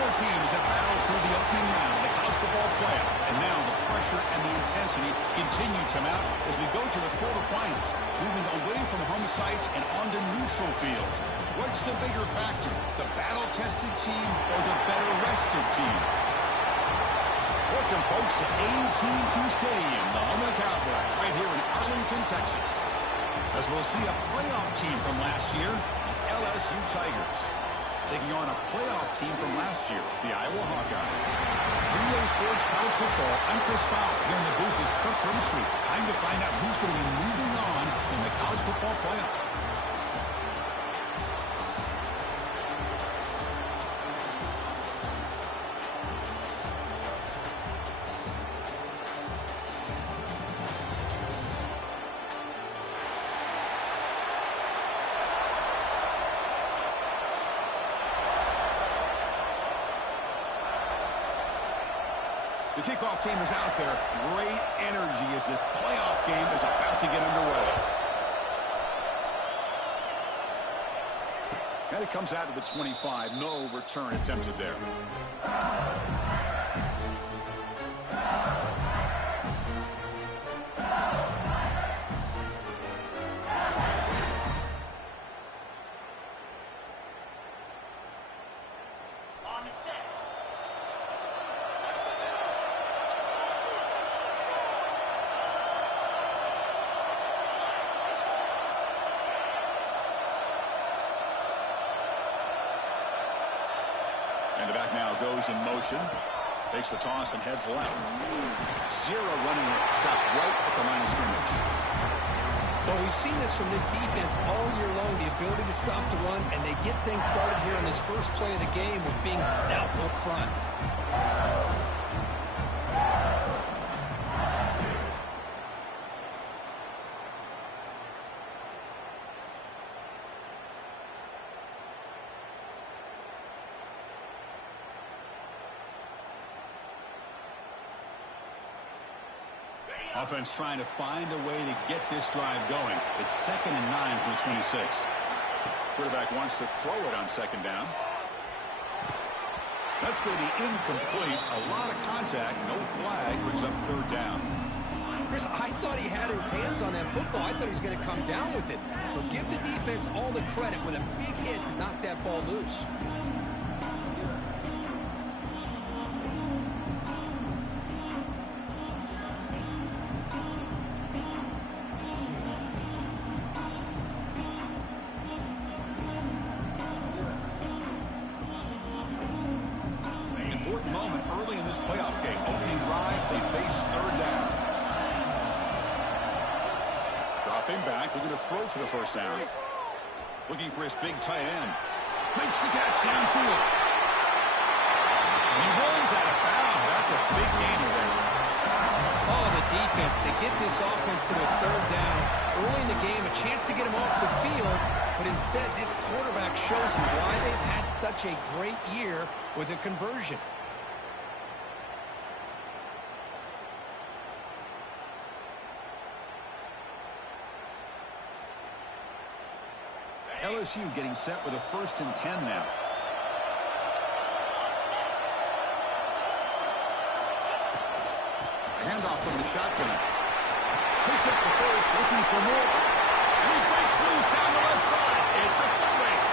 Four teams have battled through the opening round of the college football playoff, and now the pressure and the intensity continue to mount as we go to the quarterfinals, moving away from home sites and onto neutral fields. What's the bigger factor, the battle-tested team or the better-rested team? Welcome, folks, to AT&T Stadium, the home of the Cowboys, right here in Arlington, Texas, as we'll see a playoff team from last year, the LSU Tigers, taking on a playoff team from last year, the Iowa Hawkeyes. EA Sports College Football, I'm Chris Fowler here in the booth with Kirk Grimstreet. Time to find out who's going to be moving on in the college football playoff. The kickoff team is out there. Great energy as this playoff game is about to get underway. And it comes out of the 25. No return attempted there. And the back now goes in motion. Takes the toss and heads left. Zero running left. Stop right at the line of scrimmage. Well, we've seen this from this defense all year long, the ability to stop the run, and they get things started here in this first play of the game with being stout up front. Offense trying to find a way to get this drive going. It's 2nd and 9 from the 26. Quarterback wants to throw it on 2nd down. That's going to be incomplete. A lot of contact. No flag. Brings up 3rd down. Chris, I thought he had his hands on that football. I thought he was going to come down with it. But give the defense all the credit with a big hit to knock that ball loose. Moment early in this playoff game. Opening drive, they face 3rd down. Dropping back, looking to throw for the 1st down. Looking for his big tight end. Makes the catch downfield. And he runs out of bounds. That's a big gainer there. Oh, the defense. They get this offense to a 3rd down. Early in the game, a chance to get him off the field. But instead, this quarterback shows you why they've had such a great year with a conversion. LSU getting set with a 1st and 10 now. A handoff from the shotgun. Picks up the first, looking for more. And he breaks loose down the left side. It's a foot race.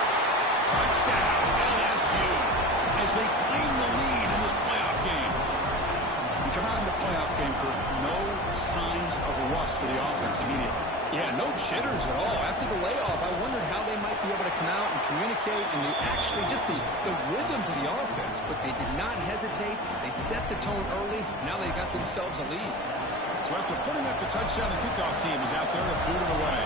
Touchdown, LSU, as they claim the lead in this playoff game. You come out in the playoff game, Kirk, no signs of rust for the offense immediately. Yeah, no jitters at all. After the layoff, I wondered how they might be able to come out and communicate and actually just the rhythm to the offense, but they did not hesitate. They set the tone early. Now they got themselves a lead. So after putting up the touchdown, the kickoff team is out there to boot it away.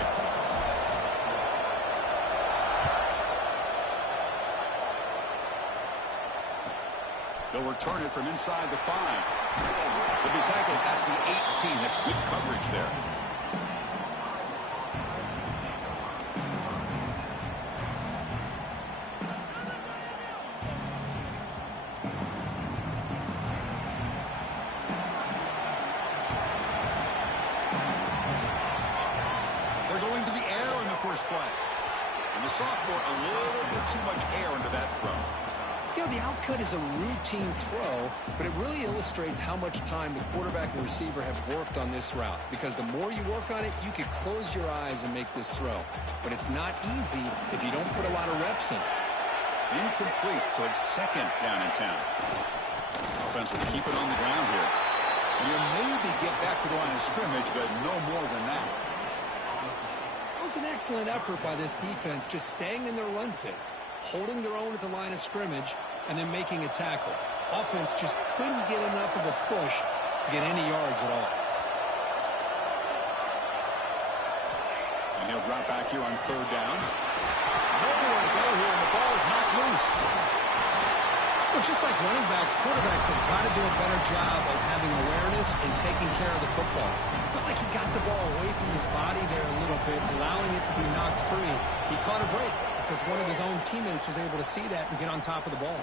They'll return it from inside the 5. They'll be tackled at the 18. That's good coverage there. First play. And the sophomore, a little bit too much air into that throw. You know, the outcut is a routine throw, but it really illustrates how much time the quarterback and receiver have worked on this route. Because the more you work on it, you could close your eyes and make this throw. But it's not easy if you don't put a lot of reps in. Incomplete, so it's second down in town. Offense will keep it on the ground here. You maybe get back to the line of scrimmage, but no more than that. It was an excellent effort by this defense, just staying in their run fits, holding their own at the line of scrimmage, and then making a tackle. Offense just couldn't get enough of a push to get any yards at all. And he'll drop back here on third down. Nowhere to go here, and the ball is knocked loose. Well, just like running backs, quarterbacks have got to do a better job of having awareness and taking care of the football. I felt like he got the ball away from his body there a little bit, allowing it to be knocked free. He caught a break because one of his own teammates was able to see that and get on top of the ball.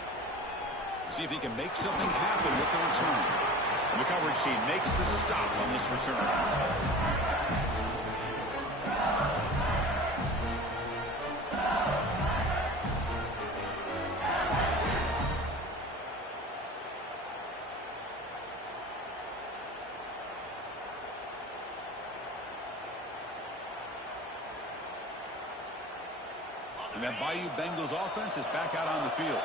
See if he can make something happen with the return. And the coverage team makes the stop on this return. And that Bayou Bengals offense is back out on the field.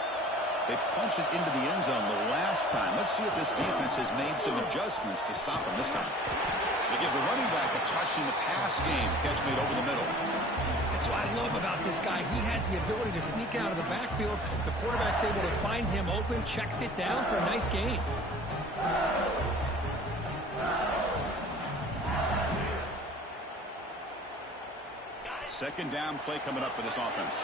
They punched it into the end zone the last time. Let's see if this defense has made some adjustments to stop them this time. They give the running back a touch in the pass game. Catch made over the middle. That's what I love about this guy. He has the ability to sneak out of the backfield. The quarterback's able to find him open, checks it down for a nice gain. Second down play coming up for this offense.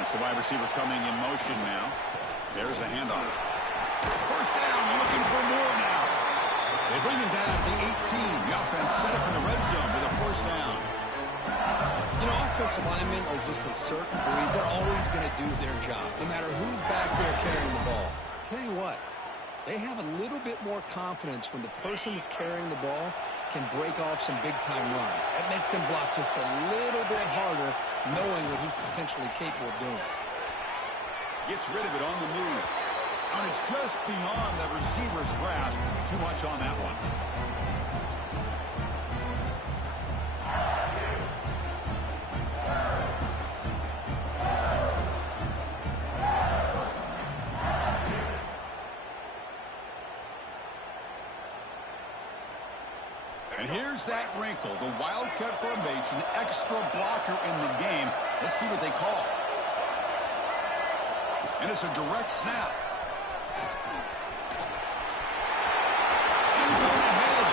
It's the wide receiver coming in motion now. There's the handoff. First down, looking for more now. They bring him down at the 18. The offense set up in the red zone with a first down. You know, offensive linemen are just a certain breed. They're always going to do their job, no matter who's back there carrying the ball. I'll tell you what, they have a little bit more confidence when the person that's carrying the ball can break off some big-time runs. That makes them block just a little bit harder, knowing what he's potentially capable of doing. Gets rid of it on the move. And it's just beyond the receiver's grasp. Too much on that one. And here's that wrinkle, the wildcat formation, extra blocker in the game. Let's see what they call. And it's a direct snap. End zone ahead.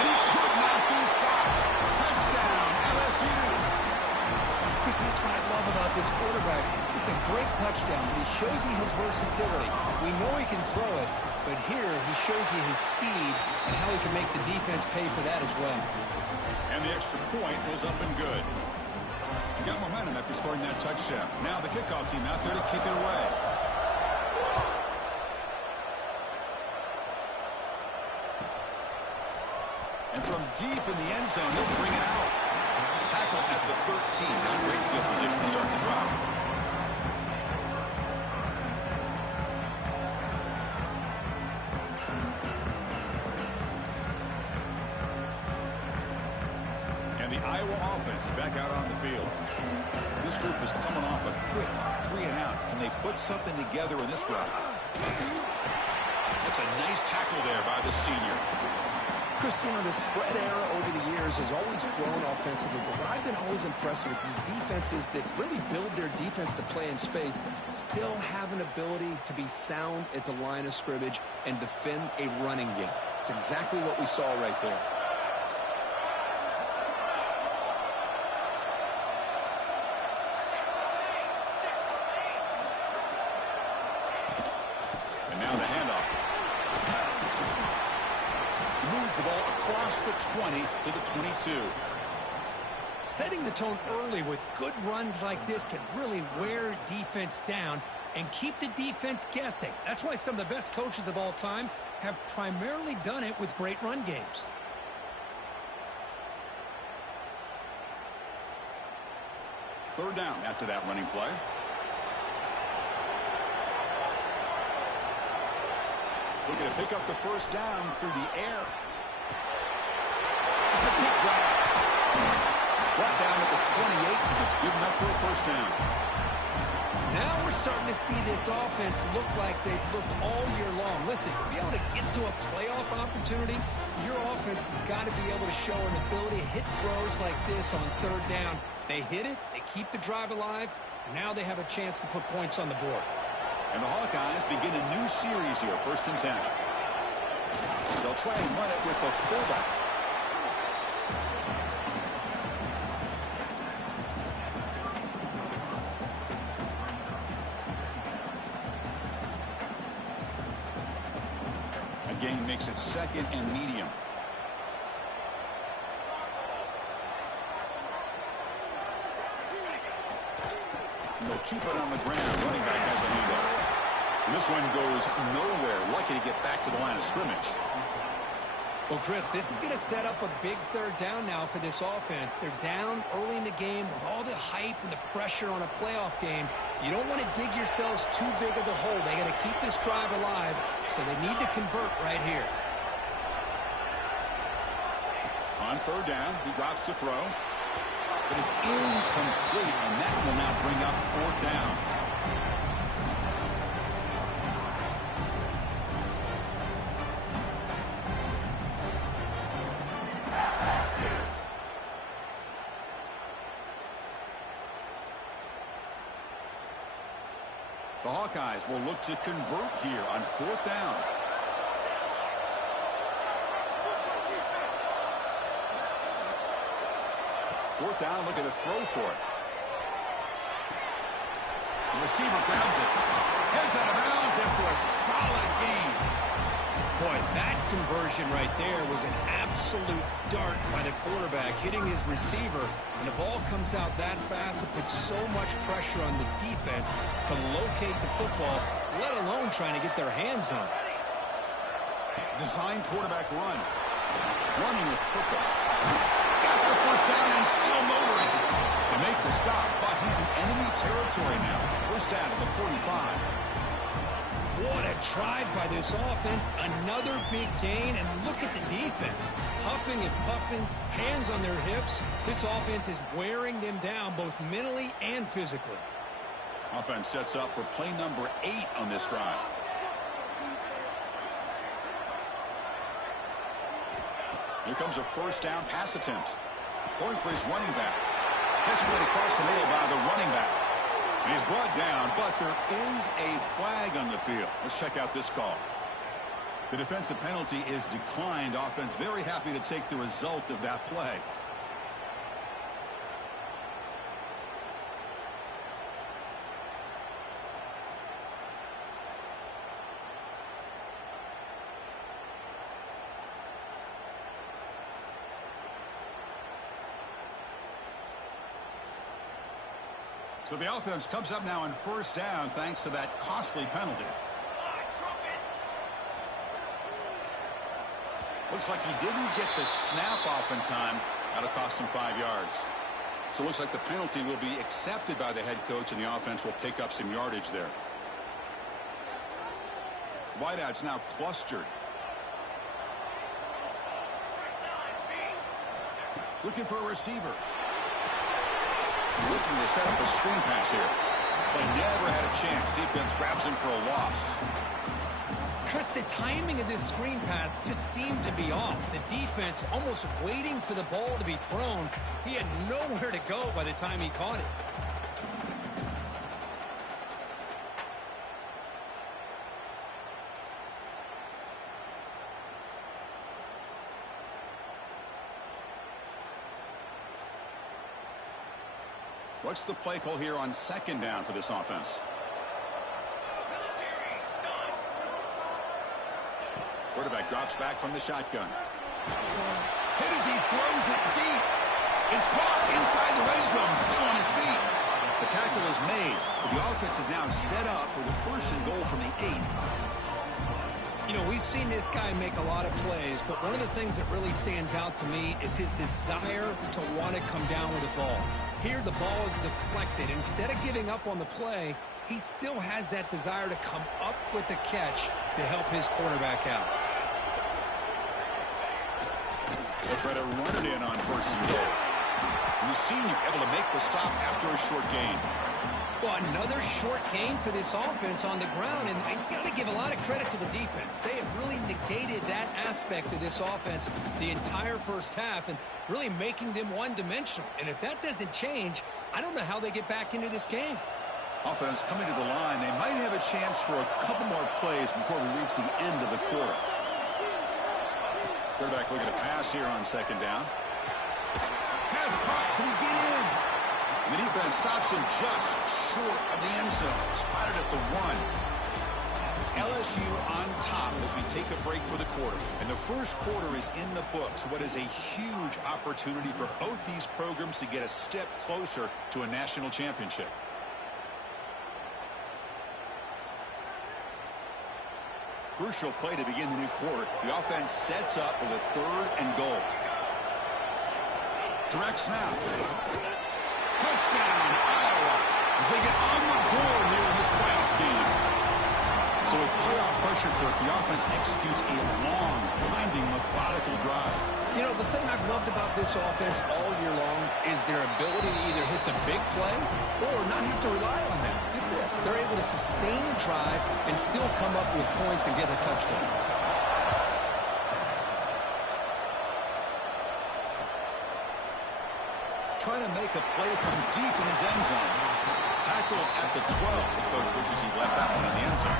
And he could not be stopped. Touchdown, LSU. Chris, that's what I love about this quarterback. It's a great touchdown, but he shows you his versatility. We know he can throw it, but here he shows you his speed and how he can make the defense pay for that as well. And the extra point was up and good. He got momentum after scoring that touchdown. Now the kickoff team out there to kick it away. And from deep in the end zone, they'll bring it out. Tackle at the 13. Now great field position to start the drive. And the Iowa offense is back out on the field. This group is coming off a quick 3 and out. Can they put something together in this route? That's a nice tackle there by the senior. Christian, the spread era over the years has always grown offensively, but what I've been always impressed with the defenses that really build their defense to play in space still have an ability to be sound at the line of scrimmage and defend a running game. It's exactly what we saw right there. And now the handoff. Moves the ball across the 20 to the 22. Setting the tone early with good runs like this can really wear defense down and keep the defense guessing. That's why some of the best coaches of all time have primarily done it with great run games. third down after that running play. Looking to pick up the first down through the air. It's a quick grab. Brought down at the 28, and it's good enough for a first down. Now we're starting to see this offense look like they've looked all year long. Listen, to be able to get to a playoff opportunity, your offense has got to be able to show an ability to hit throws like this on third down. They hit it, they keep the drive alive, now they have a chance to put points on the board. And the Hawkeyes begin a new series here, 1st and 10. They'll try and run it with the fullback. Again, makes it 2nd and medium. And they'll keep it on the ground. Running back has the handoff. And this one goes nowhere. Lucky to get back to the line of scrimmage. Well, Chris, this is going to set up a big third down now for this offense. They're down early in the game with all the hype and the pressure on a playoff game. You don't want to dig yourselves too big of a hole. They got to keep this drive alive, so they need to convert right here. On third down, he drops to throw. But it's incomplete, and that will now bring up 4th down. The Hawkeyes will look to convert here on 4th down. Fourth down, look at the throw for it. The receiver grabs it. Heads out of bounds, and for a solid gain. Boy, that conversion right there was an absolute dart by the quarterback, hitting his receiver. And the ball comes out that fast to put so much pressure on the defense to locate the football, let alone trying to get their hands on it. Design quarterback run. Running with purpose. Got the first down and still motoring. To make the stop, but he's in enemy territory now. First down to the 45. What a drive by this offense. Another big gain, and look at the defense. Huffing and puffing, hands on their hips. This offense is wearing them down both mentally and physically. Offense sets up for play number 8 on this drive. Here comes a first down pass attempt. Going for his running back. Catch right across the middle by the running back. And he's brought down, but there is a flag on the field. Let's check out this call. The defensive penalty is declined. Offense very happy to take the result of that play. So the offense comes up now on first down thanks to that costly penalty. Looks like he didn't get the snap off in time. That'll cost him 5 yards. So it looks like the penalty will be accepted by the head coach, and the offense will pick up some yardage there. Wideout's now clustered. Looking for a receiver. Looking to set up a screen pass here. They never had a chance. Defense grabs him for a loss. Chris, the timing of this screen pass just seemed to be off. The defense almost waiting for the ball to be thrown. He had nowhere to go by the time he caught it. What's the play call here on second down for this offense? Quarterback drops back from the shotgun. Hit as he throws it deep. It's caught inside the red zone, still on his feet. The tackle is made, but the offense is now set up with a first and goal from the 8. You know, we've seen this guy make a lot of plays, but one of the things that really stands out to me is his desire to want to come down with the ball. Here the ball is deflected. Instead of giving up on the play, he still has that desire to come up with the catch to help his quarterback out. They'll try to run it in on first and goal. And the senior able to make the stop after a short gain. Well, another short gain for this offense on the ground, and you got to give a lot of credit to the defense. They have really negated that aspect of this offense the entire first half and really making them one-dimensional. And if that doesn't change, I don't know how they get back into this game. Offense coming to the line. They might have a chance for a couple more plays before we reach the end of the quarter. Quarterback looking to pass here on second down. Pass caught. Can he get in? And the defense stops him just short of the end zone. Spotted at the 1. It's LSU on top as we take a break for the quarter. And the first quarter is in the books. What is a huge opportunity for both these programs to get a step closer to a national championship. Crucial play to begin the new quarter. The offense sets up with a 3rd and goal. Direct snap. Touchdown, Iowa, as they get on the board here in this playoff game. So with playoff pressure, Kirk, the offense executes a long, winding, methodical drive. You know, the thing I've loved about this offense all year long is their ability to either hit the big play or not have to rely on them. Look at this. They're able to sustain a drive and still come up with points and get a touchdown. Trying to make a play from deep in his end zone. Tackled at the 12. The coach wishes he left that one in the end zone.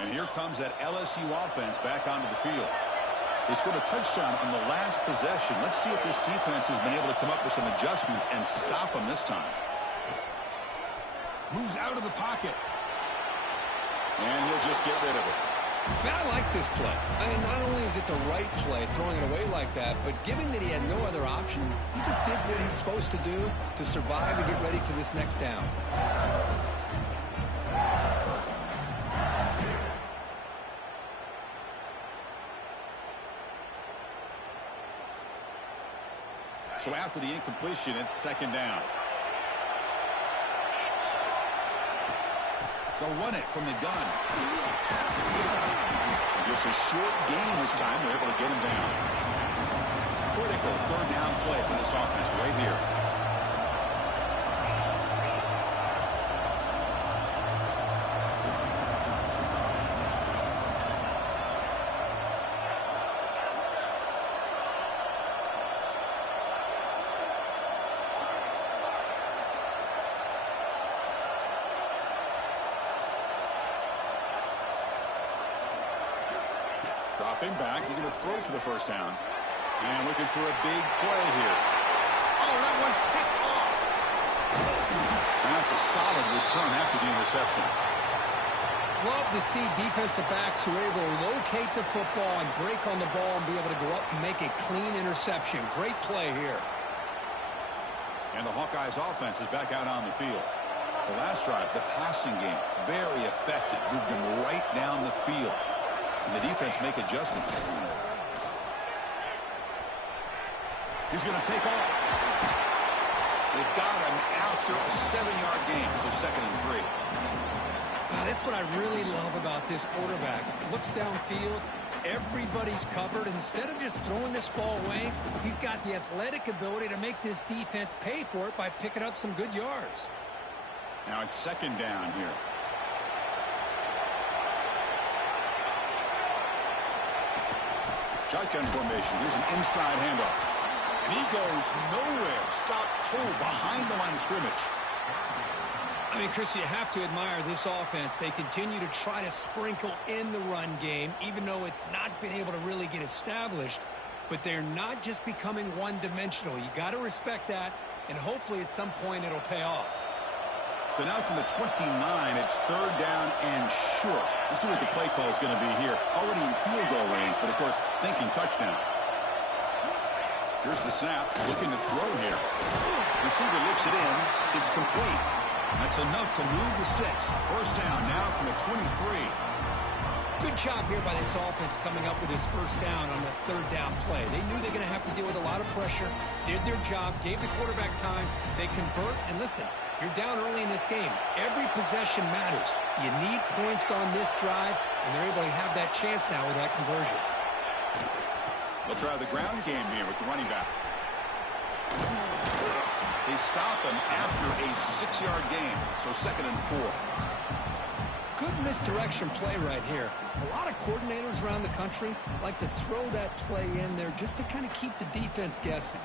And here comes that LSU offense back onto the field. They scored a touchdown on the last possession. Let's see if this defense has been able to come up with some adjustments and stop them this time. Moves out of the pocket. And he'll just get rid of it. Man, I like this play. I mean, not only is it the right play, throwing it away like that, but given that he had no other option, he just did what he's supposed to do to survive and get ready for this next down. So after the incompletion, it's second down. They'll run it from the gun. And just a short gain this time. They're able to get him down. Critical 3rd down play for this offense right here. Dropping back, looking to throw for the first down. And looking for a big play here. Oh, that one's picked off. That's a solid return after the interception. Love to see defensive backs who are able to locate the football and break on the ball and be able to go up and make a clean interception. Great play here. And the Hawkeyes offense is back out on the field. The last drive, the passing game, very effective. Moved them right down the field. And the defense make adjustments. He's going to take off. They've got him after a 7-yard gain, so 2nd and 3. That's what I really love about this quarterback. Looks downfield, everybody's covered. Instead of just throwing this ball away, he's got the athletic ability to make this defense pay for it by picking up some good yards. Now it's second down here. Shotgun formation. Here's an inside handoff. And he goes nowhere. Stop cold behind the line of scrimmage. I mean, Chris, you have to admire this offense. They continue to try to sprinkle in the run game, even though it's not been able to really get established. But they're not just becoming one-dimensional. You got to respect that, and hopefully at some point it'll pay off. So now from the 29, it's 3rd down and short. Let's see what the play call is going to be here. Already in field goal range, but of course, thinking touchdown. Here's the snap, looking to throw here. Receiver looks it in. It's complete. That's enough to move the sticks. First down now from the 23. Good job here by this offense coming up with his first down on that third down play. They knew they're going to have to deal with a lot of pressure, did their job, gave the quarterback time. They convert, and listen, you're down early in this game. Every possession matters. You need points on this drive, and they're able to have that chance now with that conversion. They'll try the ground game here with the running back. They stop him after a 6-yard gain, so 2nd and 4. Good misdirection play right here. A lot of coordinators around the country like to throw that play in there just to kind of keep the defense guessing.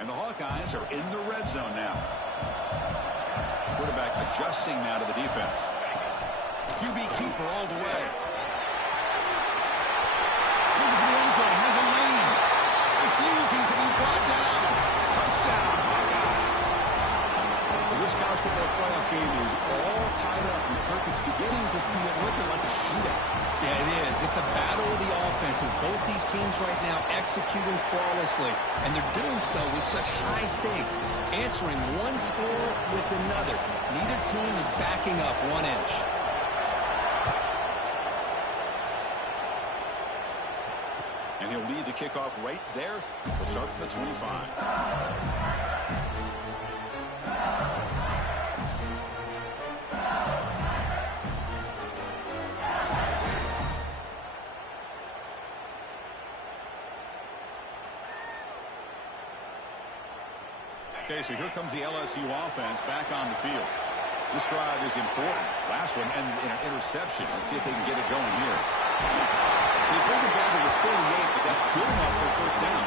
And the Hawkeyes are in the red zone now. Quarterback adjusting now to the defense. QB keeper all the way. Looking for the end zone. Has a lane. Refusing to be brought down. Touchdown, Hawkeyes. Well, this college football playoff game is all tied up. And Kirk, it's beginning to feel looking like a shootout. Yeah, it is. It's a battle of the offenses. Both these teams right now executing flawlessly, and they're doing so with such high stakes, answering one score with another. Neither team is backing up 1 inch. And he'll lead the kickoff right there. We'll start at the 25. Okay, so here comes the LSU offense back on the field. This drive is important. Last one ended in an interception. Let's see if they can get it going here. They bring it down to the 38, but that's good enough for a first down.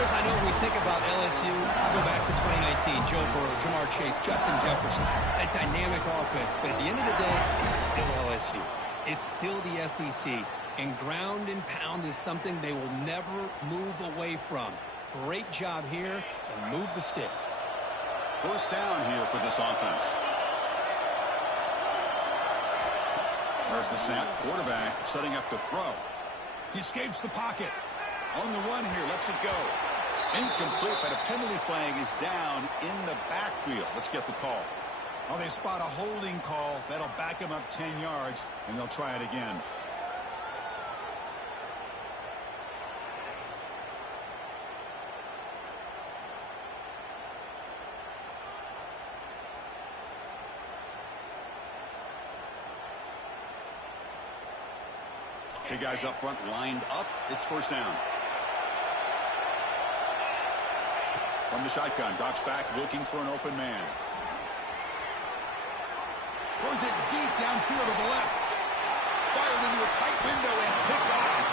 Chris, I know when we think about LSU, we go back to 2019, Joe Burrow, Jamar Chase, Justin Jefferson, that dynamic offense. But at the end of the day, it's still LSU. It's still the SEC. And ground and pound is something they will never move away from. Great job here, and move the sticks. First down here for this offense. There's the snap. Quarterback setting up the throw. He escapes the pocket. On the run here, lets it go. Incomplete, but a penalty flag is down in the backfield. Let's get the call. Oh, they spot a holding call. That'll back him up 10 yards, and they'll try it again. Big guys up front lined up. It's first down. From the shotgun, drops back looking for an open man. Throws it deep downfield to the left. Fired into a tight window and picked off.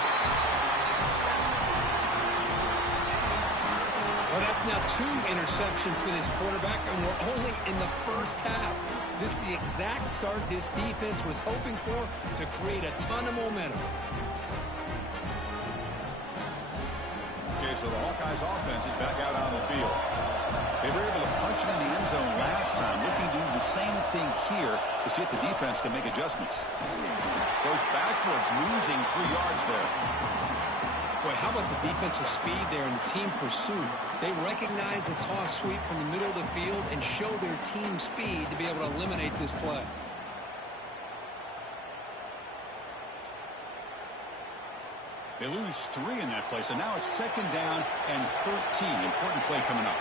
Well, that's now 2 interceptions for this quarterback, and we're only in the first half. This is the exact start this defense was hoping for to create a ton of momentum. Okay, so the Hawkeyes offense is back out on the field. They were able to punch it in the end zone last time, looking to do the same thing here to see if the defense can make adjustments. Goes backwards, losing 3 yards there. Boy, how about the defensive speed there and the team pursuit? They recognize the toss sweep from the middle of the field and show their team speed to be able to eliminate this play. They lose 3 in that play, so now it's 2nd down and 13. Important play coming up.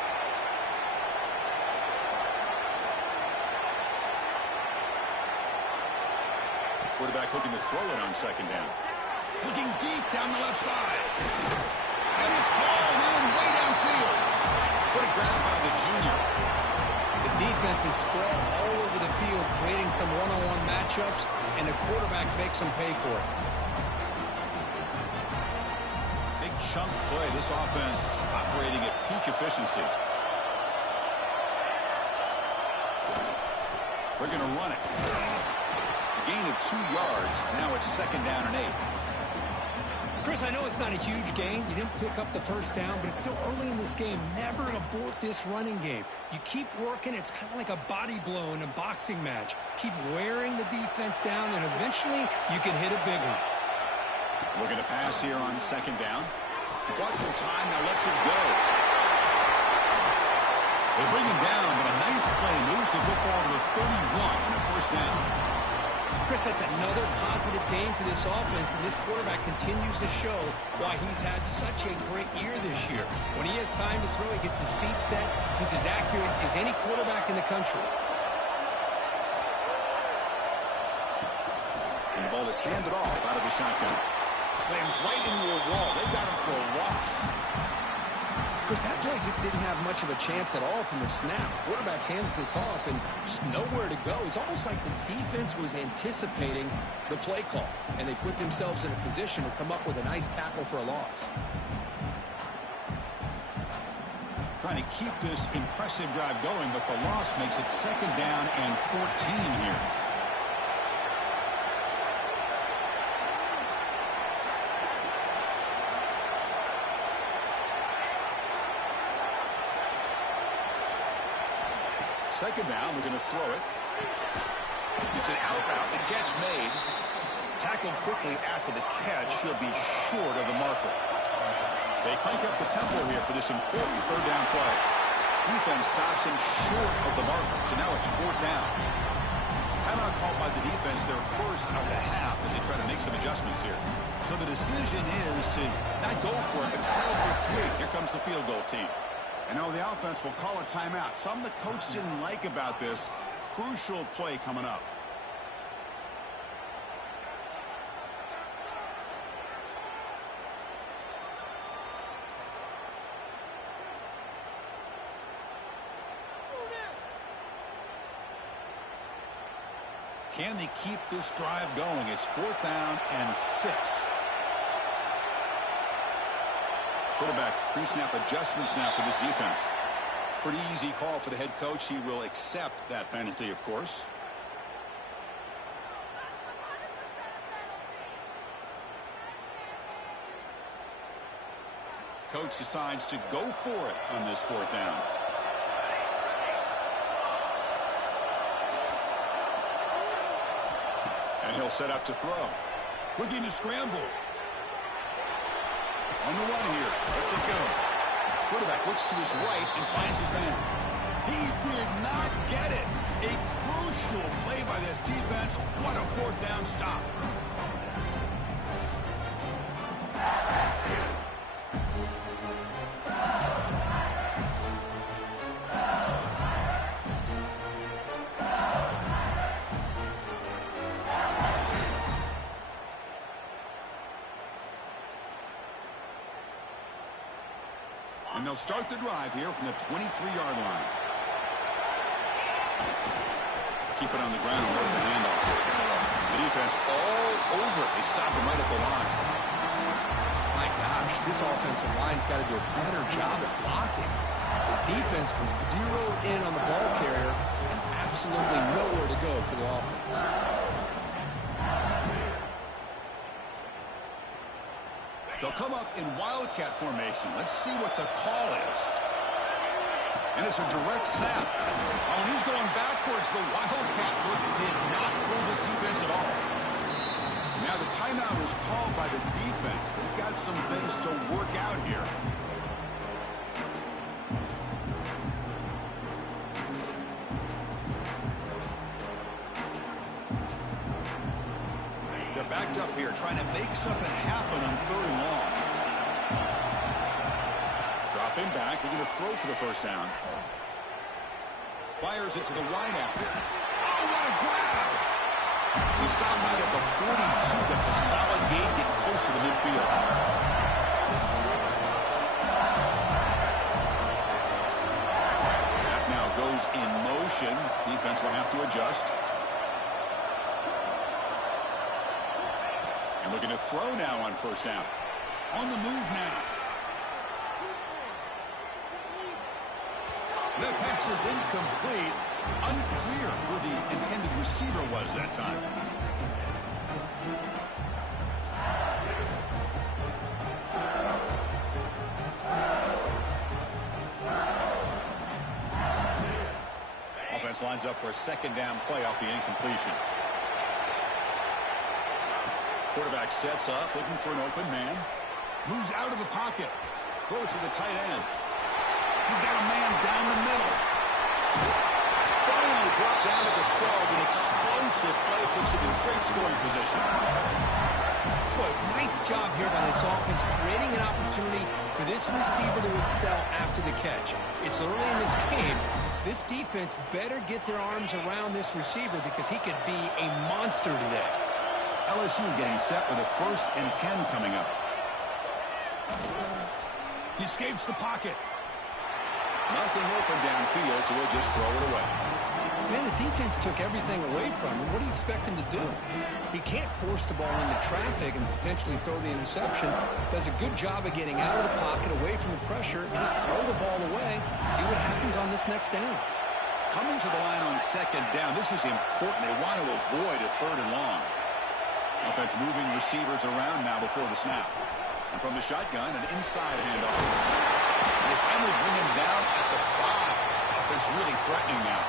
Quarterback looking to throw it on 2nd down. Looking deep down the left side. And it's hauled in way downfield. What a grab by the junior. The defense is spread all over the field, creating some one-on-one matchups, and the quarterback makes them pay for it. Big chunk play. This offense operating at peak efficiency. They're going to run it. A gain of 2 yards. Now it's 2nd down and 8. Chris, I know it's not a huge gain. You didn't pick up the first down, but it's still early in this game. Never abort this running game. You keep working. It's kind of like a body blow in a boxing match. Keep wearing the defense down, and eventually you can hit a big one. Looking to pass here on second down. Bought some time, now lets it go. They bring him down, but a nice play moves the football to the 31 and a first down. Chris, that's another positive game for this offense, and this quarterback continues to show why he's had such a great year this year. When he has time to throw, he gets his feet set. He's as accurate as any quarterback in the country. And the ball is handed off out of the shotgun. Slams right into a wall. They've got him for a loss. Chris, that play just didn't have much of a chance at all from the snap. Quarterback hands this off and just nowhere to go. It's almost like the defense was anticipating the play call, and they put themselves in a position to come up with a nice tackle for a loss. Trying to keep this impressive drive going, but the loss makes it second down and 14 here. Second down, we're going to throw it. It's an out route, the catch made. Tackled quickly after the catch. He'll be short of the marker. They crank up the tempo here for this important third down play. Defense stops him short of the marker, so now it's fourth down. Timeout called by the defense, their first of the half as they try to make some adjustments here. So the decision is to not go for it, but settle for 3. Here comes the field goal team. And now the offense will call a timeout. Something the coach didn't like about this. Crucial play coming up. Can they keep this drive going? It's fourth down and 6. Quarterback pre-snap adjustments now for this defense. Pretty easy call for the head coach. He will accept that penalty, of course. Coach decides to go for it on this fourth down. And he'll set up to throw. Looking to scramble. On the run here. Let's it go. Quarterback looks to his right and finds his man. He did not get it. A crucial play by this defense. What a fourth down stop. And they'll start the drive here from the 23-yard line. Keep it on the ground. There's the handoff. The defense all over. They stop him right at the line. My gosh, this offensive line's got to do a better job at blocking. The defense was zeroed in on the ball carrier and absolutely nowhere to go for the offense. They'll come up in Wildcat formation. Let's see what the call is. And it's a direct snap. Oh, and he's going backwards. The Wildcat look did not fool this defense at all. Now the timeout is called by the defense. They've got some things to work out here. They're backed up here, trying to make something happen on third and long. Dropping back, they're going to throw for the first down. Fires it to the wideout. Oh, what a grab! He stopped right at the 42. That's a solid gain, getting close to the midfield. That now goes in motion. Defense will have to adjust. And looking to throw now on first down. On the move now. The pass is incomplete. Unclear who the intended receiver was that time. offense lines up for a second down play off the incompletion. Quarterback sets up, looking for an open man. Moves out of the pocket. Throws to the tight end. He's got a man down the middle. Finally brought down to the 12. An explosive play puts him in great scoring position. Boy, nice job here by this offense, creating an opportunity for this receiver to excel after the catch. It's early in this game, so this defense better get their arms around this receiver because he could be a monster today. LSU getting set with a 1st and 10 coming up. He escapes the pocket. Nothing open downfield, so we'll just throw it away. Man, the defense took everything away from him. What do you expect him to do? He can't force the ball into traffic and potentially throw the interception. Does a good job of getting out of the pocket, away from the pressure. Just throw the ball away. See what happens on this next down. Coming to the line on 2nd down, this is important. They want to avoid a 3rd and long. Offense moving receivers around now before the snap. And from the shotgun, an inside handoff. They finally bring him down at the 5. Offense really threatening now.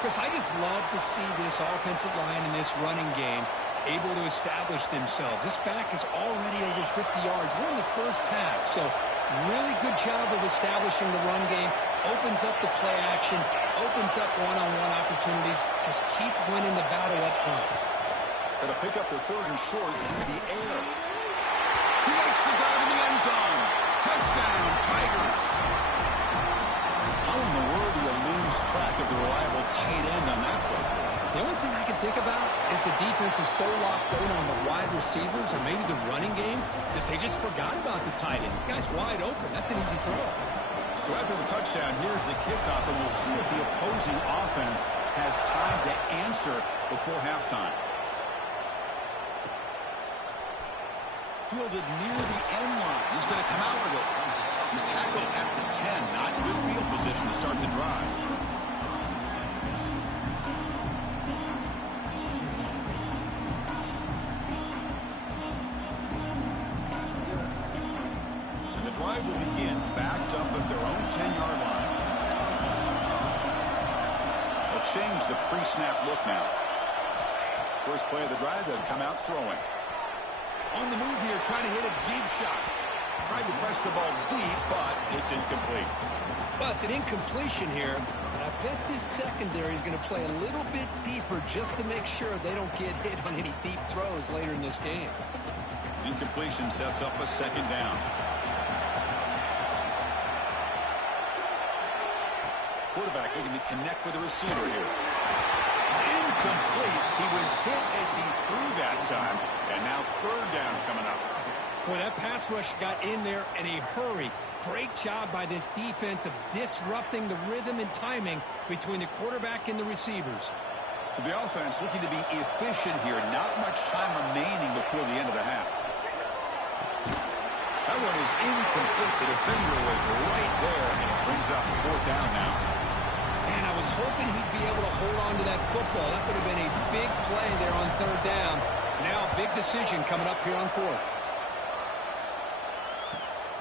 Chris, I just love to see this offensive line in this running game able to establish themselves. This back is already over 50 yards. We're in the first half, so really good job of establishing the run game. Opens up the play action, opens up one-on-one opportunities. Just keep winning the battle up front. Going to pick up the 3rd and short through the air. He makes the grab in the end zone. Touchdown, Tigers. How in the world do you lose track of the reliable tight end on that play? The only thing I can think about is the defense is so locked in on the wide receivers or maybe the running game that they just forgot about the tight end. The guy's wide open. That's an easy throw. So after the touchdown, here's the kickoff, and we'll see if the opposing offense has time to answer before halftime. Fielded near the end line. He's going to come out with it. He's tackled at the 10. Not good field position to start the drive. And the drive will begin backed up at their own 10-yard line. They'll change the pre-snap look now. First play of the drive, they'll come out throwing. On the move here, trying to hit a deep shot. Tried to press the ball deep, but it's incomplete. Well, it's an incompletion here, but I bet this secondary is going to play a little bit deeper just to make sure they don't get hit on any deep throws later in this game. Incompletion sets up a 2nd down. Quarterback looking to connect with the receiver here. It's incomplete. He was hit as he threw that time. And now 3rd down coming up. Boy, that pass rush got in there in a hurry. Great job by this defense of disrupting the rhythm and timing between the quarterback and the receivers. So the offense looking to be efficient here. Not much time remaining before the end of the half. That one is incomplete. The defender was right there, and it brings up 4th down now. Man, I was hoping he'd be able to hold on to that football. That would have been a big play there on 3rd down. Now a big decision coming up here on 4th.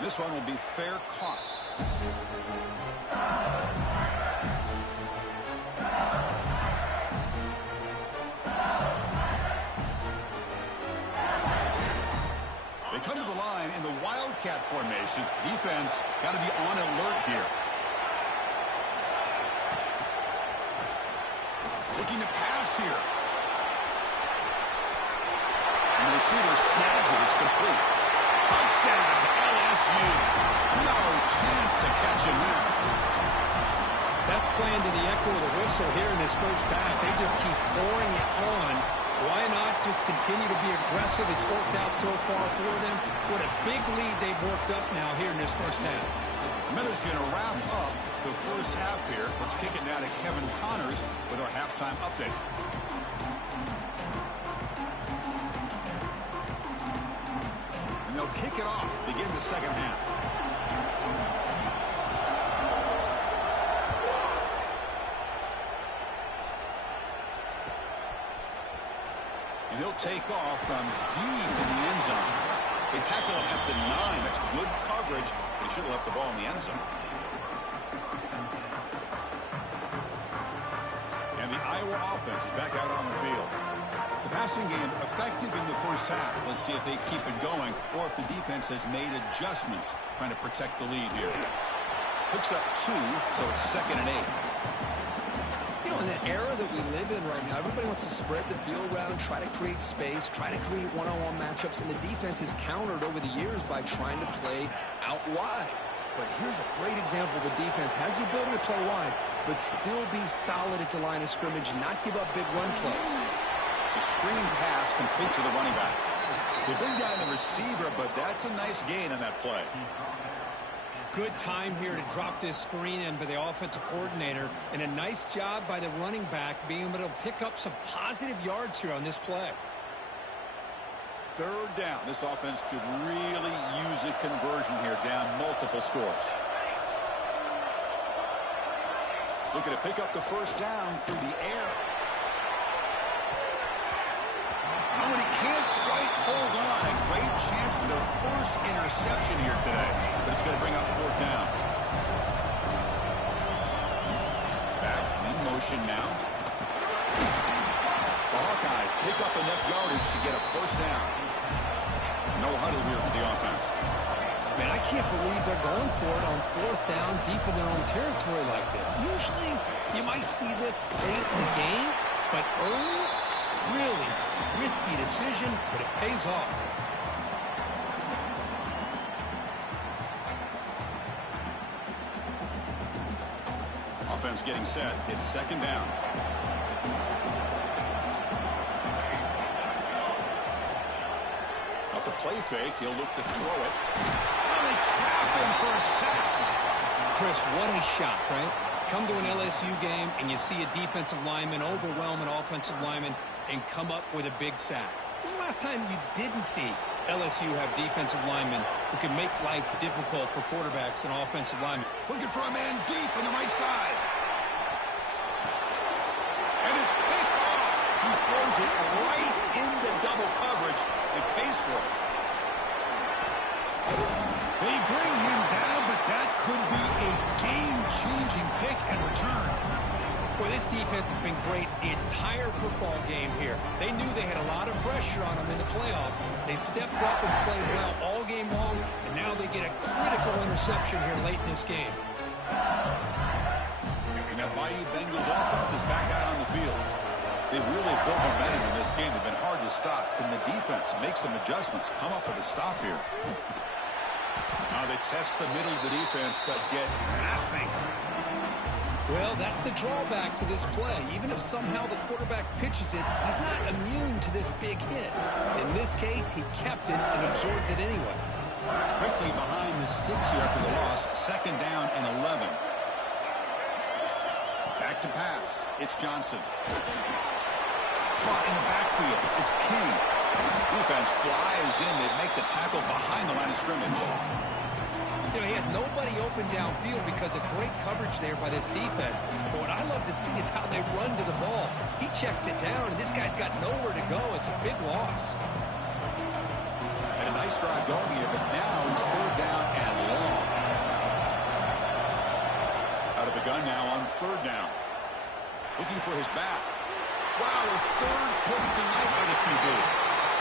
This one will be fair caught. They come to the line in the Wildcat formation. Defense got to be on alert here. Looking to pass here. And the receiver snags it. It's complete. Touchdown, LSU. No chance to catch him there. That's playing to the echo of the whistle here in this first half. They just keep pouring it on. Why not just continue to be aggressive? It's worked out so far for them. What a big lead they've worked up now here in this first half. Miller's going to wrap up the first half here. Let's kick it now to Kevin Connors with our halftime update. And they'll kick it off to begin the second half. And he'll take off from deep in the end zone. They tackle him at the 9. That's good coverage. He should have left the ball in the end zone. And the Iowa offense is back out on the field. The passing game effective in the first half. Let's see if they keep it going or if the defense has made adjustments trying to protect the lead here. Picks up 2, so it's 2nd and 8. You know, in the era that we live in right now, everybody wants to spread the field around, try to create space, try to create one-on-one matchups, and the defense is countered over the years by trying to play out wide. But here's a great example. The defense has the ability to play wide, but still be solid at the line of scrimmage and not give up big run plays. It's a screen pass complete to the running back. They bring down the receiver, but that's a nice gain on that play. Good time here to drop this screen in by the offensive coordinator, and a nice job by the running back being able to pick up some positive yards here on this play. 3rd down. This offense could really use a conversion here, down multiple scores. Looking to pick up the first down through the air. Oh, and he can't quite hold on. A great chance for their first interception here today, but it's going to bring up 4th down. Back in motion now. The Hawkeyes pick up enough yardage to get a first down. No huddle here for the offense. Man, I can't believe they're going for it on 4th down deep in their own territory like this. Usually, you might see this late in the game, but early, really risky decision, but it pays off. Offense getting set. It's 2nd down. Off the play fake, he'll look to throw it. Oh, they trap him for a sack. Chris, what a shot, right? Come to an LSU game and you see a defensive lineman overwhelm an offensive lineman and come up with a big sack. When was the last time you didn't see LSU have defensive linemen who can make life difficult for quarterbacks and offensive linemen? Looking for a man deep on the right side. And it's picked off. He throws it right into double coverage and pays for it. They bring him down, but that could be a game-changing pick and return. Well, this defense has been great the entire football game here. They knew they had a lot of pressure on them in the playoff. They stepped up and played well all game long, and now they get a critical interception here late in this game. And that Bayou Bengals offense is back out on the field. They've really built momentum in this game. They've been hard to stop. Can the defense make some adjustments, come up with a stop here? Now they test the middle of the defense, but get nothing. Well, that's the drawback to this play. Even if somehow the quarterback pitches it, he's not immune to this big hit. In this case, he kept it and absorbed it anyway. Quickly behind the sticks here after the loss. 2nd down and 11. Back to pass. It's Johnson. Caught in the backfield. It's King. Defense flies in. They make the tackle behind the line of scrimmage. You know, he had nobody open downfield because of great coverage there by this defense. But what I love to see is how they run to the ball. He checks it down, and this guy's got nowhere to go. It's a big loss. And a nice drive going here, but now it's 3rd down and long. Out of the gun now on 3rd down. Looking for his back. Wow, a 3rd pick tonight by the QB.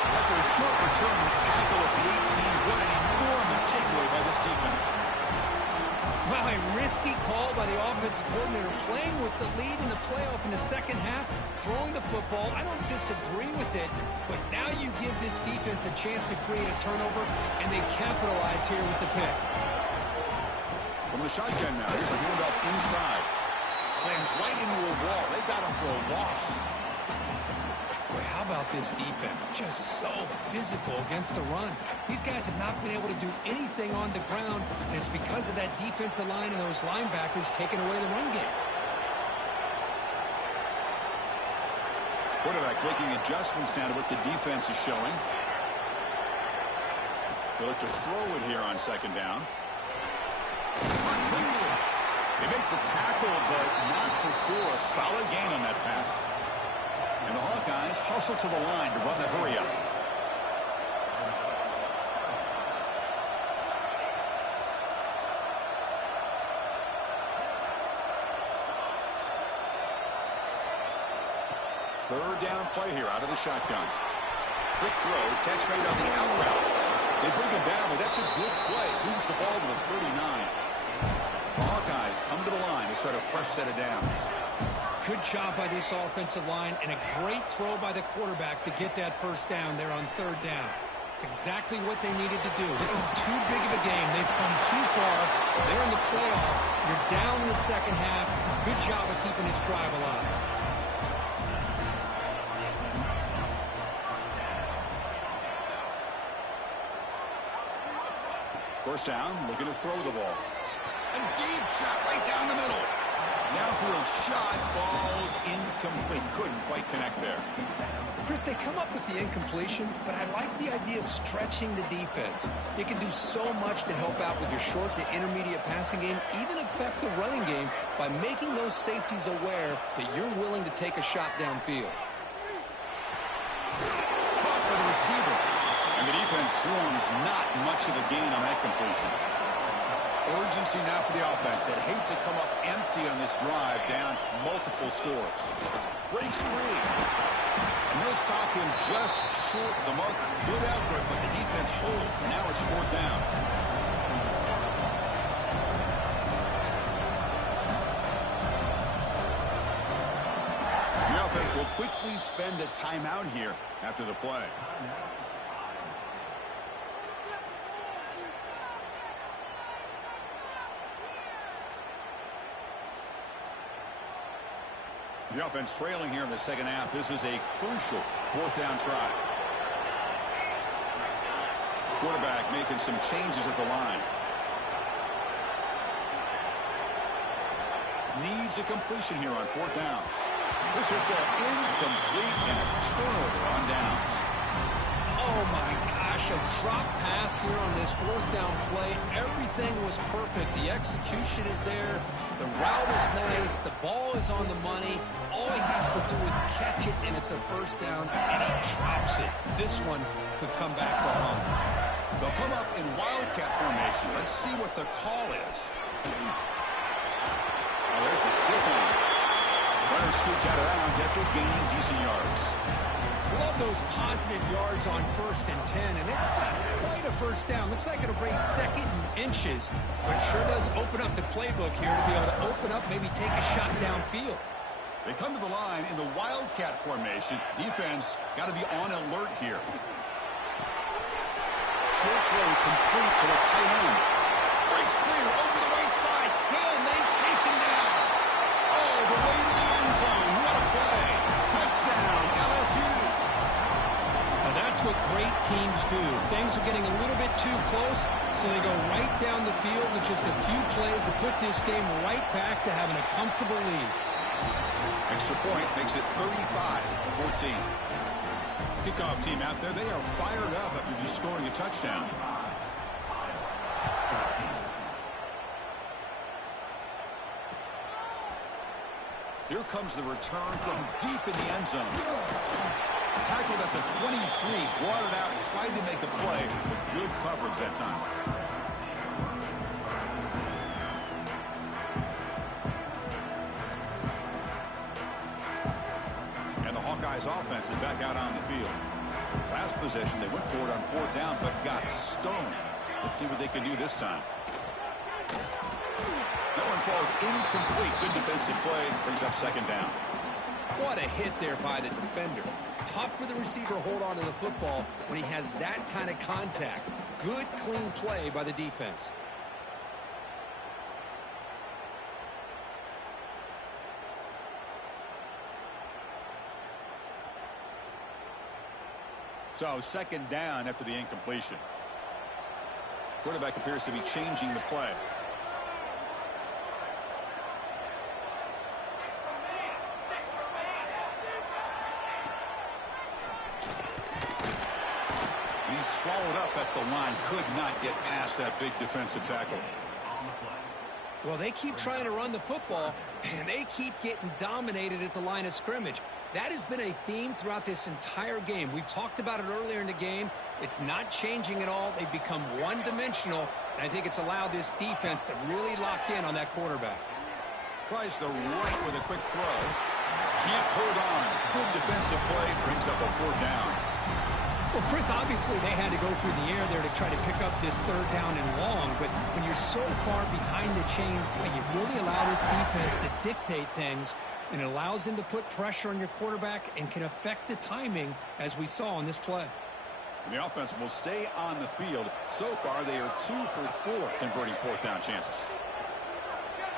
After a short return, he's tackled at the 18. What an enormous takeaway by this defense. Well, a risky call by the offensive coordinator, playing with the lead in the playoff in the 2nd half, throwing the football. I don't disagree with it, but now you give this defense a chance to create a turnover, and they capitalize here with the pick. From the shotgun now, here's a handoff inside. Slams right into a wall. They got him for a loss. Boy, how about this defense? Just so physical against the run. These guys have not been able to do anything on the ground, and it's because of that defensive line and those linebackers taking away the run game. Quarterback making adjustments now to what the defense is showing. They look to throw it here on 2nd down. They make the tackle, but not before a solid gain on that pass. And the Hawkeyes hustle to the line to run the hurry up. third down play here out of the shotgun. Quick throw, catch made on the out route. They bring him down, but that's a good play. Moves the ball to the 39. The Hawkeyes come to the line to start a fresh set of downs. Good job by this offensive line, and a great throw by the quarterback to get that first down there on third down. It's exactly what they needed to do. This is too big of a game. They've come too far. They're in the playoff. You're down in the second half. Good job of keeping this drive alive. First down, looking to throw the ball. A deep shot right down the middle. Downfield shot, ball's incomplete. Couldn't quite connect there. Chris, they come up with the incompletion, but I like the idea of stretching the defense. You can do so much to help out with your short to intermediate passing game, even affect the running game by making those safeties aware that you're willing to take a shot downfield. Caught by the receiver. And the defense swarms not much of a gain on that completion. Urgency now for the offense that hates to come up empty on this drive, down multiple scores. Breaks free. And they'll stop him just short of the mark. Good effort, but the defense holds. Now it's fourth down. The offense will quickly spend a timeout here after the play. The offense trailing here in the second half. This is a crucial fourth down try. Quarterback making some changes at the line. Needs a completion here on fourth down. This will go incomplete and a turnover on downs. Oh my gosh, a drop pass here on this fourth down play. Everything was perfect. The execution is there. The route is nice. The ball is on the money. All he has to do is catch it, and it's a first down, and he drops it. This one could come back to haunt him. They'll come up in wildcat formation. Let's see what the call is. Oh, there's the stiff one. Runner scoots out of bounds after gaining decent yards. Love those positive yards on 1st and 10, and it's not quite a first down. Looks like it'll bring second and inches, but sure does open up the playbook here to be able to open up, maybe take a shot downfield. They come to the line in the wildcat formation. Defense got to be on alert here. Short throw complete to the tight end. Breaks clear over the right side. Can they chase him down? Oh, the way to the end zone. What a play. Touchdown, LSU. Now that's what great teams do. Things are getting a little bit too close, so they go right down the field with just a few plays to put this game right back to having a comfortable lead. Extra point makes it 35-14. Kickoff team out there, they are fired up after just scoring a touchdown. Here comes the return from deep in the end zone. Tackled at the 23, brought it out, tried to make a play, but good coverage that time. And the Hawkeyes offense is back out on the field. Last possession, they went for it on fourth down, but got stoned. Let's see what they can do this time. That one falls incomplete. Good defensive play. Brings up second down. What a hit there by the defender. Tough for the receiver to hold on to the football when he has that kind of contact. Good, clean play by the defense. So second down after the incompletion. Quarterback appears to be changing the play. He's swallowed up at the line. Could not get past that big defensive tackle. Well, they keep trying to run the football, and they keep getting dominated at the line of scrimmage. That has been a theme throughout this entire game. We've talked about it earlier in the game. It's not changing at all. They've become one-dimensional, and I think it's allowed this defense to really lock in on that quarterback. Tries the right with a quick throw. Can't hold on. Good defensive play. Brings up a 4th down. Well, Chris, obviously they had to go through the air there to try to pick up this 3rd down and long, but when you're so far behind the chains, you really allow this defense to dictate things, and it allows them to put pressure on your quarterback and can affect the timing, as we saw on this play. And the offense will stay on the field. So far, they are 2 for 4 converting 4th down chances.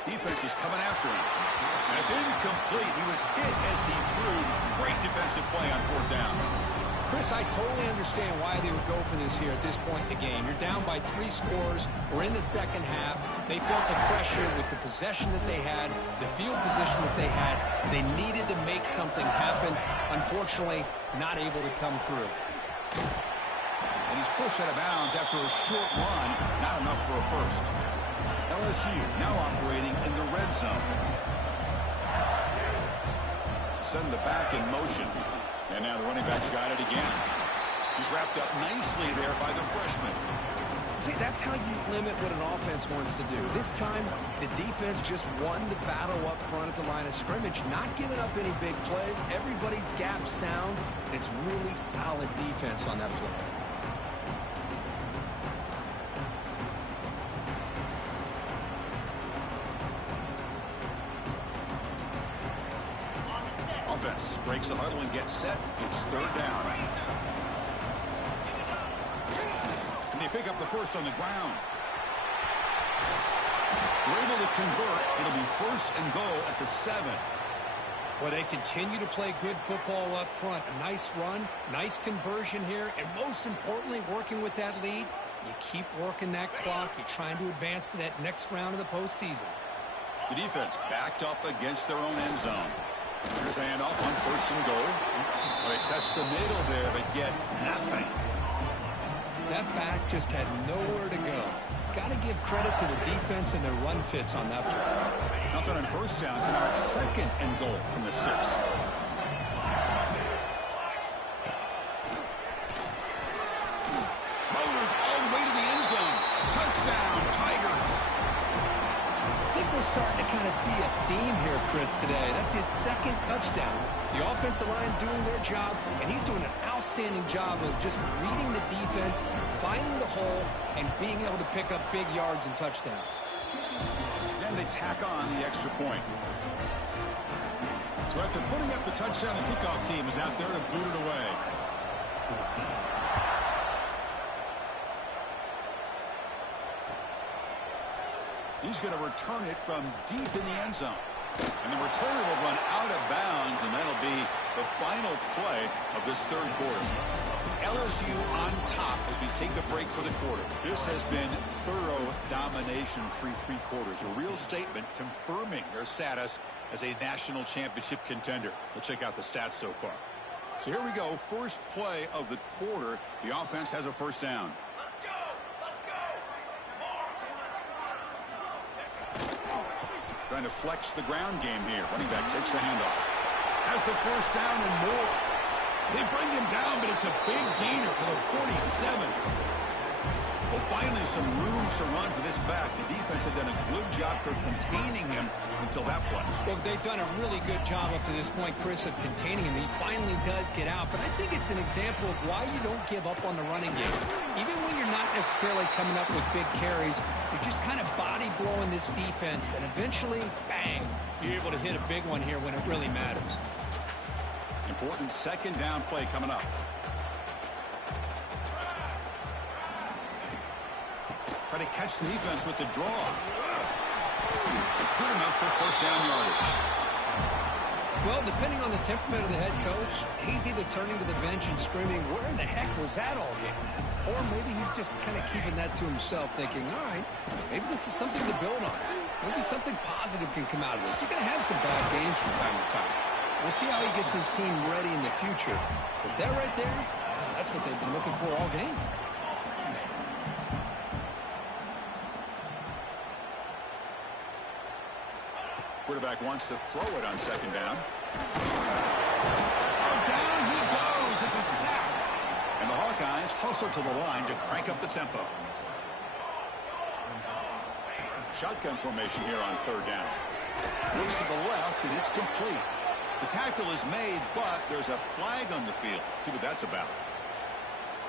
Defense is coming after him. And it's incomplete. He was hit as he threw. Great defensive play on 4th down. Chris, I totally understand why they would go for this here at this point in the game. You're down by 3 scores. We're in the second half. They felt the pressure with the possession that they had, the field position that they had. They needed to make something happen. Unfortunately, not able to come through. And he's pushed out of bounds after a short run. Not enough for a first. LSU now operating in the red zone. Send the back in motion. And now the running back's got it again. He's wrapped up nicely there by the freshman. See, that's how you limit what an offense wants to do. This time, the defense just won the battle up front at the line of scrimmage, not giving up any big plays. Everybody's gap sound. It's really solid defense on that play. Offense breaks the huddle and gets set. It's 3rd down. And they pick up the first on the ground. They're able to convert. It'll be 1st and goal at the 7. Well, they continue to play good football up front. A nice run, nice conversion here, and most importantly, working with that lead, you keep working that clock. You're trying to advance to that next round of the postseason. The defense backed up against their own end zone. Here's the handoff on 1st and goal. Well, they test the middle there, but get nothing. That back just had nowhere to go. Got to give credit to the defense and their run fits on that play. Nothing on 1st down, so now it's 2nd and goal from the 6. Motors all the way to the end zone. Touchdown, Tigers. I think we're starting to kind of see a theme here, Chris, today. That's his 2nd touchdown. The offensive line doing their job, and he's doing an outstanding job of just reading the defense, finding the hole, and being able to pick up big yards and touchdowns. And they tack on the extra point. So after putting up the touchdown, the kickoff team is out there to boot it away. He's going to return it from deep in the end zone. And the returner will run out of bounds, and that'll be the final play of this 3rd quarter. It's LSU on top as we take a break for the quarter. This has been thorough domination through 3 quarters. A real statement confirming their status as a national championship contender. Let's check out the stats so far. So here we go. First play of the quarter. The offense has a 1st down. Trying to flex the ground game here. Running back takes the handoff. Has the 1st down and more. They bring him down, but it's a big gainer for the 47. Well, finally, some room to run for this back. The defense had done a good job for containing him until that play. Well, they've done a really good job up to this point, Chris, of containing him. He finally does get out, but I think it's an example of why you don't give up on the running game. Even when you're not necessarily coming up with big carries, you're just kind of body blowing this defense, and eventually, bang, you're able to hit a big one here when it really matters. Important 2nd down play coming up. Try to catch the defense with the draw. Good enough for 1st down yardage. Well, depending on the temperament of the head coach, he's either turning to the bench and screaming, where in the heck was that all game? Or maybe he's just kind of keeping that to himself, thinking, all right, maybe this is something to build on. Maybe something positive can come out of this. You're going to have some bad games from time to time. We'll see how he gets his team ready in the future. But that right there, that's what they've been looking for all game. Quarterback wants to throw it on 2nd down. Oh, down he goes. It's a sack. And the Hawkeyes hustle to the line to crank up the tempo. Shotgun formation here on 3rd down. Looks to the left, and it's complete. The tackle is made, but there's a flag on the field. Let's see what that's about.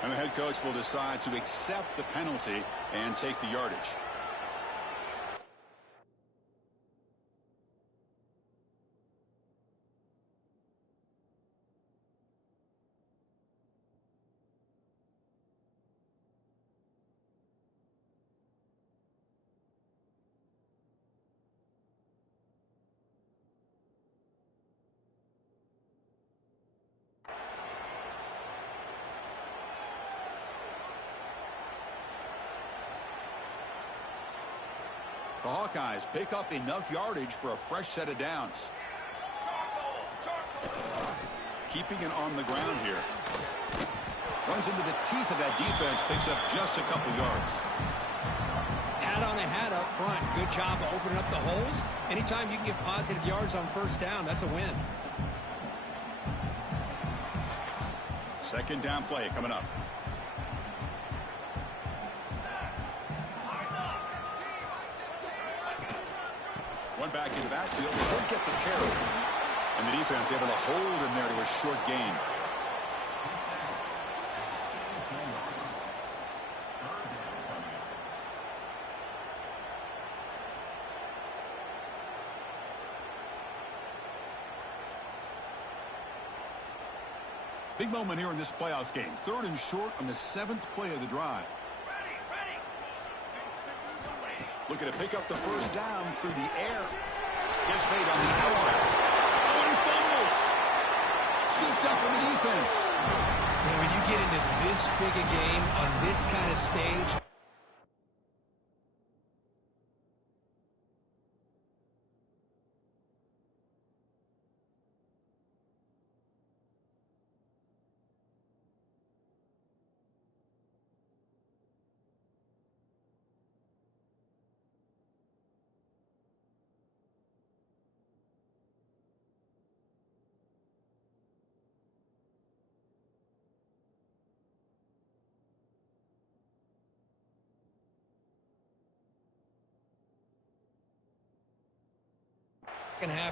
And the head coach will decide to accept the penalty and take the yardage. The Hawkeyes pick up enough yardage for a fresh set of downs. Keeping it on the ground here. Runs into the teeth of that defense, picks up just a couple yards. Hat on a hat up front. Good job of opening up the holes. Anytime you can get positive yards on first down, that's a win. Second down play coming up. One back into that field, could get the carry. And the defense able to hold him there to a short gain. Big moment here in this playoff game. 3rd and short on the 7th play of the drive. Looking to pick up the first down through the air. Gets made on the outback. Oh, and he fumbles. Scooped up with the defense. Man, when you get into this big a game on this kind of stage,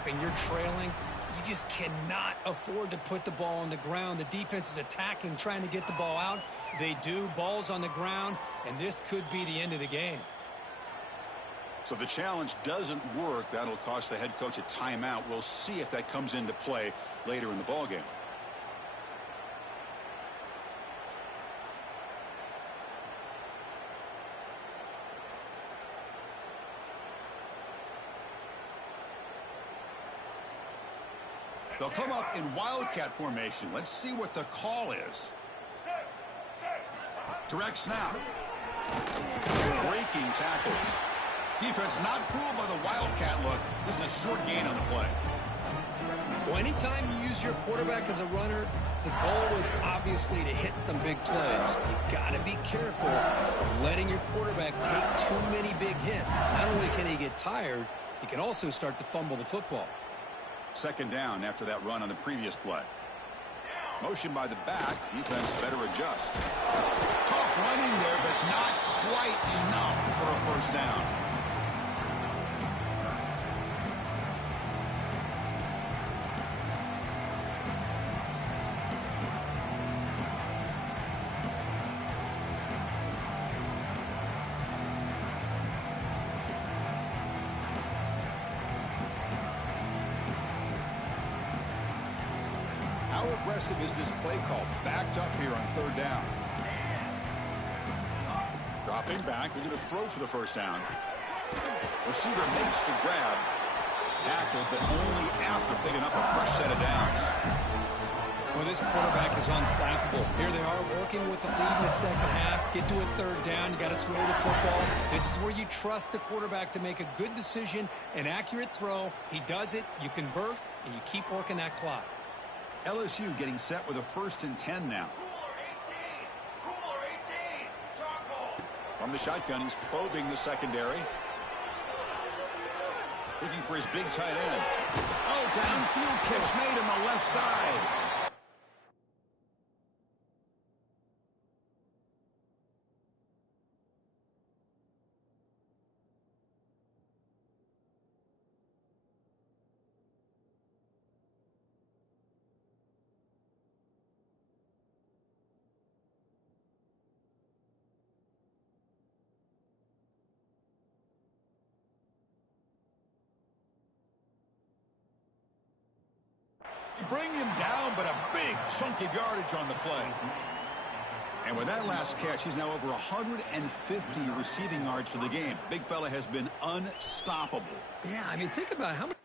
half and you're trailing, you just cannot afford to put the ball on the ground. The defense is attacking, trying to get the ball out. They do. Ball's on the ground, and this could be the end of the game. So the challenge doesn't work. That'll cost the head coach a timeout. We'll see if that comes into play later in the ballgame. They'll come up in wildcat formation. Let's see what the call is. Direct snap. Breaking tackles. Defense not fooled by the wildcat look. Just a short gain on the play. Well, anytime you use your quarterback as a runner, the goal is obviously to hit some big plays. You got to be careful of letting your quarterback take too many big hits. Not only can he get tired, he can also start to fumble the football. Second down after that run on the previous play. Motion by the back. Defense better adjust. Tough running there, but not quite enough for a first down. How aggressive is this play call? Backed up here on 3rd down. Dropping back. They're going to throw for the first down. Receiver makes the grab. Tackled, but only after picking up a fresh set of downs. Well, this quarterback is unflappable. Here they are working with the lead in the second half. Get to a 3rd down. You got to throw the football. This is where you trust the quarterback to make a good decision, an accurate throw. He does it. You convert, and you keep working that clock. LSU getting set with a 1st and 10 now. From the shotgun, he's probing the secondary. Looking for his big tight end. Oh, downfield catch made on the left side. bring him down, but a big chunk of yardage on the play. And with that last catch, he's now over 150 receiving yards for the game. Big fella has been unstoppable. Yeah, I mean, think about how many